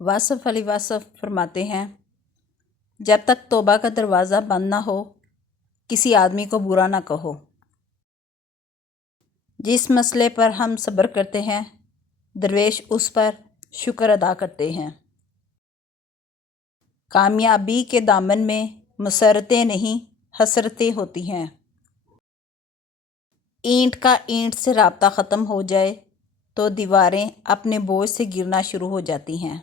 वासफ़ अली वासफ़ फरमाते हैं, जब तक तौबा का दरवाज़ा बंद ना हो किसी आदमी को बुरा ना कहो। जिस मसले पर हम सब्र करते हैं दरवेश उस पर शुक्र अदा करते हैं। कामयाबी के दामन में मसरतें नहीं हसरतें होती हैं। ईंट का ईंट से राब्ता ख़त्म हो जाए तो दीवारें अपने बोझ से गिरना शुरू हो जाती हैं।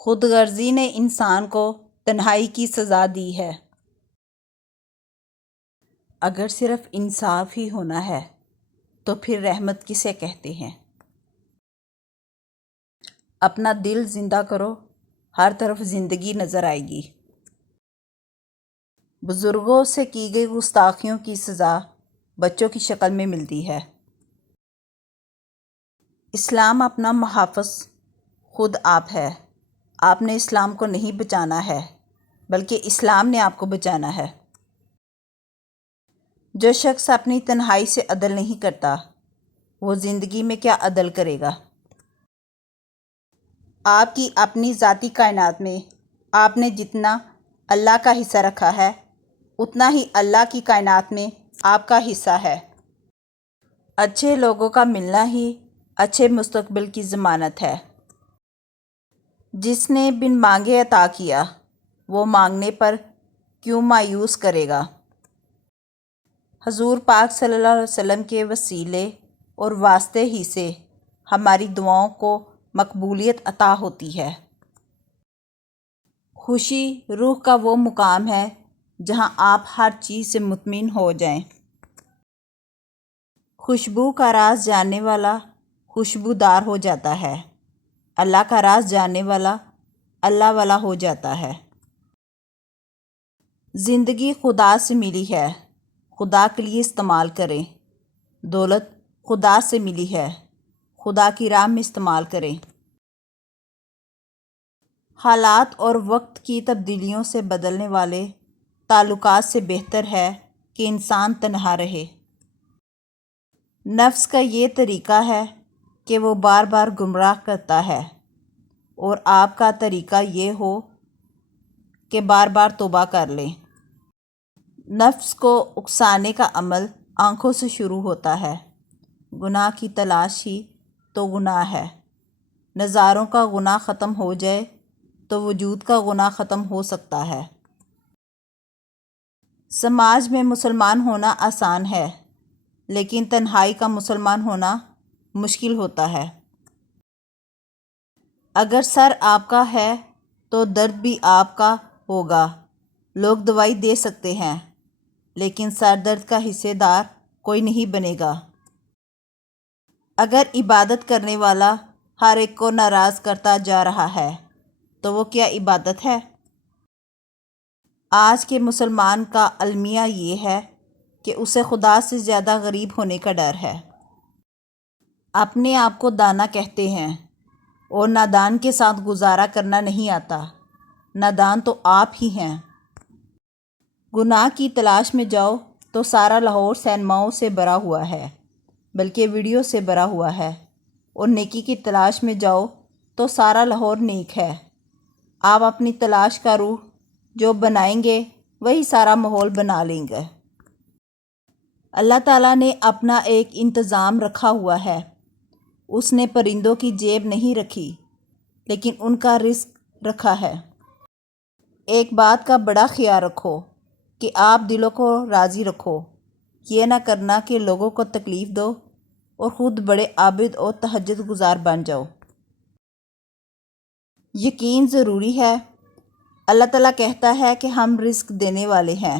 खुदगर्जी ने इंसान को तन्हाई की सज़ा दी है। अगर सिर्फ इंसाफ ही होना है तो फिर रहमत किसे कहते हैं। अपना दिल जिंदा करो, हर तरफ ज़िंदगी नज़र आएगी। बुज़ुर्गों से की गई गुस्ताखियों की सज़ा बच्चों की शक्ल में मिलती है। इस्लाम अपना मुहाफ़िज़ खुद आप है। आपने इस्लाम को नहीं बचाना है बल्कि इस्लाम ने आपको बचाना है। जो शख्स अपनी तन्हाई से अदल नहीं करता वो ज़िंदगी में क्या अदल करेगा। आपकी अपनी ज़ाती कायनात में आपने जितना अल्लाह का हिस्सा रखा है उतना ही अल्लाह की कायनात में आपका हिस्सा है। अच्छे लोगों का मिलना ही अच्छे मुस्तकबिल की ज़मानत है। जिसने बिन मांगे अता किया वो मांगने पर क्यों मायूस करेगा। हजूर पाक सल्लल्लाहु अलैहि वसल्लम के वसीले और वास्ते ही से हमारी दुआओं को मकबूलियत अता होती है। खुशी रूह का वो मुकाम है जहां आप हर चीज़ से मुतमिन हो जाएं। खुशबू का राज जानने वाला खुशबूदार हो जाता है। अल्लाह का राज जानने वाला अल्लाह वाला हो जाता है। ज़िंदगी खुदा से मिली है, खुदा के लिए इस्तेमाल करें। दौलत खुदा से मिली है, खुदा की राह में इस्तेमाल करें। हालात और वक्त की तब्दीलियों से बदलने वाले ताल्लुकात से बेहतर है कि इंसान तन्हा रहे। नफ्स का ये तरीका है कि वो बार बार गुमराह करता है और आपका तरीका ये हो कि बार बार तौबा कर लें। नफ्स को उकसाने का अमल आँखों से शुरू होता है। गुनाह की तलाश ही तो गुनाह है। नज़ारों का गुनाह ख़त्म हो जाए तो वजूद का गुनाह ख़त्म हो सकता है। समाज में मुसलमान होना आसान है लेकिन तन्हाई का मुसलमान होना मुश्किल होता है। अगर सर आपका है तो दर्द भी आपका होगा। लोग दवाई दे सकते हैं लेकिन सर दर्द का हिस्सेदार कोई नहीं बनेगा। अगर इबादत करने वाला हर एक को नाराज़ करता जा रहा है तो वो क्या इबादत है। आज के मुसलमान का अलमिया ये है कि उसे खुदा से ज़्यादा गरीब होने का डर है। अपने आप को दाना कहते हैं और नादान के साथ गुजारा करना नहीं आता। नादान तो आप ही हैं। गुनाह की तलाश में जाओ तो सारा लाहौर सिनेमाओं से भरा हुआ है बल्कि वीडियो से भरा हुआ है। और नेकी की तलाश में जाओ तो सारा लाहौर नेक है। आप अपनी तलाश का रूह जो बनाएंगे वही सारा माहौल बना लेंगे। अल्लाह ताला ने अपना एक इंतज़ाम रखा हुआ है। उसने परिंदों की जेब नहीं रखी लेकिन उनका रिस्क रखा है। एक बात का बड़ा ख्याल रखो कि आप दिलों को राज़ी रखो। ये ना करना कि लोगों को तकलीफ़ दो और ख़ुद बड़े आबिद और तहज्जुद गुज़ार बन जाओ। यकीन ज़रूरी है। अल्लाह ताला कहता है कि हम रिस्क देने वाले हैं।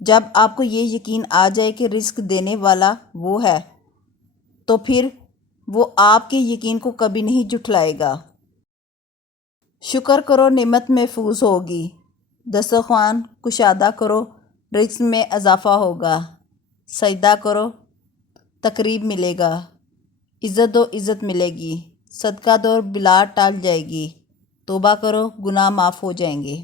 जब आपको ये यकीन आ जाए कि रिस्क देने वाला वो है तो फिर वो आपके यकीन को कभी नहीं जुठलाएगा। शुक्र करो नेमत महफूज होगी। दस्तरख़्वान कुशादा करो रिज़्क़ में इजाफ़ा होगा। सजदा करो तकरीब मिलेगा। इज़्ज़त दो इज़्ज़त मिलेगी। सदका दो बिला टल जाएगी। तौबा करो गुनाह माफ़ हो जाएंगे।